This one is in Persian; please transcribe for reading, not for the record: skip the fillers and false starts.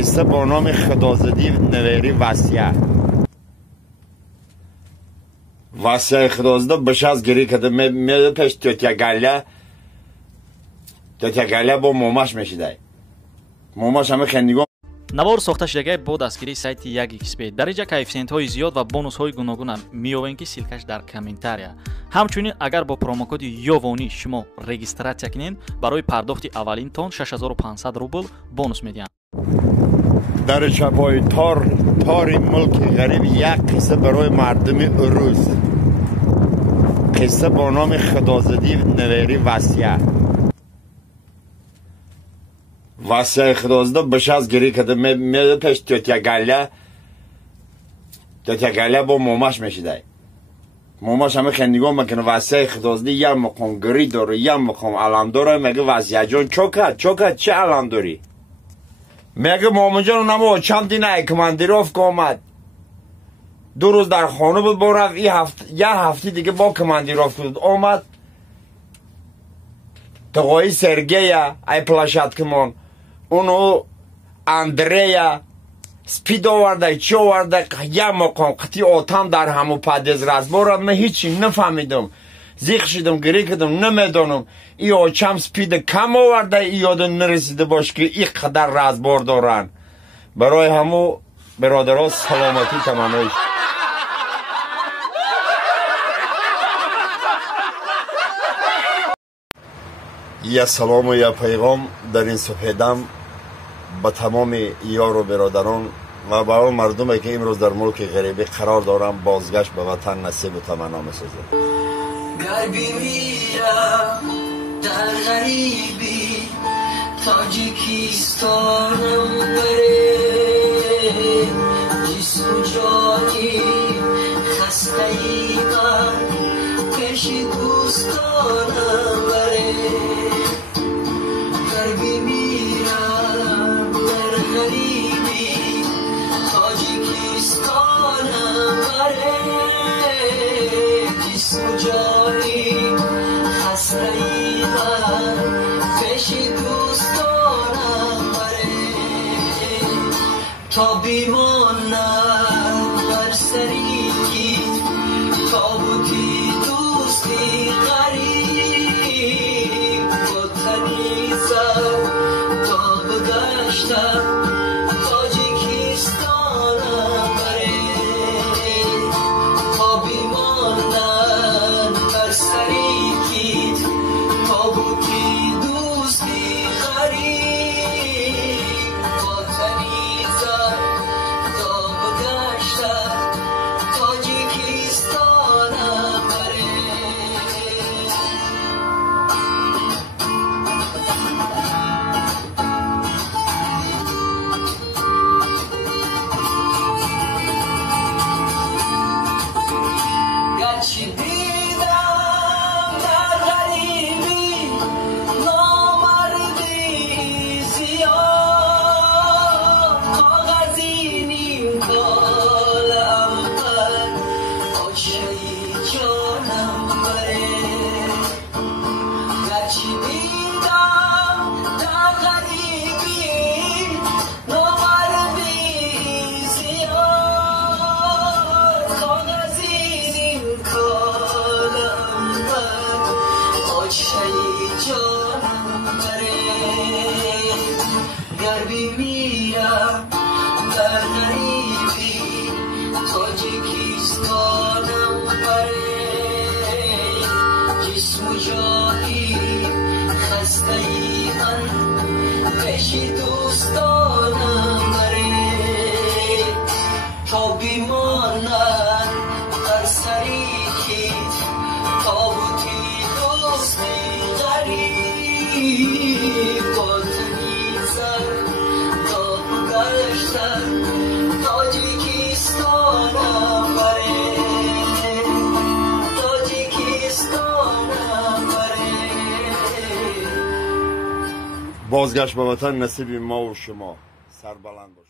قصه با نام خدازدی نویری وسیع خدازده بشه از گری کده میده پیش تیتیگله با موماش میشیده موماش همه خندیگو навор сохта шудагии бо дастгирии сайти 1xbet дариҷа коэффициентҳои зиёд ва бонусҳои гуногуна меёбем ки силкаш дар комментария. Ҳамчунин агар бо промокоди ёвонӣ шумо регистратсия кунед барои пардохти аввалин тон 6500 рубл бонус медиҳанд. дар чапои тори мулки ғариб як қисса барои мардуми урӯз қисса бо номи худозадӣ навери васия خدازده بشه از گری کده میده پیش تیتیگله با موماش میشیده موماش همه خندیگو میکنه وسیع خدازده یه مقام گری داره یه مقام علم داره میگه وسیع جان چوکت چه علم داری میگه مامان جان نمو چند دینه کماندیروف که آمد 2 روز در خانه بود با رفت یه هفته دیگه با کماندیروف بود آمد تقایی سرگیه ای پلاشت کمان اونو اندریا سپید آورده چی آورده یه مقام قطعی آتم در همو پدیز رست بارد من هیچی نفهمیدم زیخ شدم گری کدم نمیدانم ای آچم سپید کم آورده ای یاد نرسیده باش که ای قدر رزبار دارن برای همو برادرها سلامتی تمنایش یه سلام و یه پیغام در این صبح دم به تمام یار و برادران و برای مردمی که امروز در ملک غریبی قرار دارم بازگشت به وطن نصیب و تمنا می‌سازم. گر بمیرم در غریبی تاجیکستانم بره جسم و جانی خسته‌ای من پیش دوستانم بره گر بمیرم در غریبی تاجیکستانم بره جسم و جانی خسته‌ای من پیش دوستانم بره تا بیمانم بر سری تابوتی دوستی غریب با تنیزم تا بگشتم تاجیکستانم بره تا بیمانم بر سری تابوتی دوستی غریب با تنیزم تا بگشتم تاجیکستانم بره گرچه دیدم در غریبی نامردی زیاد کاغذی نیم کالم بر آچه جانم بره گرچه دیدم در غریبی نامردی زیاد کاغذی نیم کالم بر آچه جانم بره گر بمیرم در غریبی تاجیکستانم بره جسم و جانی خسته‌ای من پیش دوستانم بره تا بیمانم در سری تابوتی دوستی غریب با تنیزم تا بگشتم تاجیکستانم بره تاجیکستانم بره بازگشت به وطن نصیب ما و شما سربلند باشه.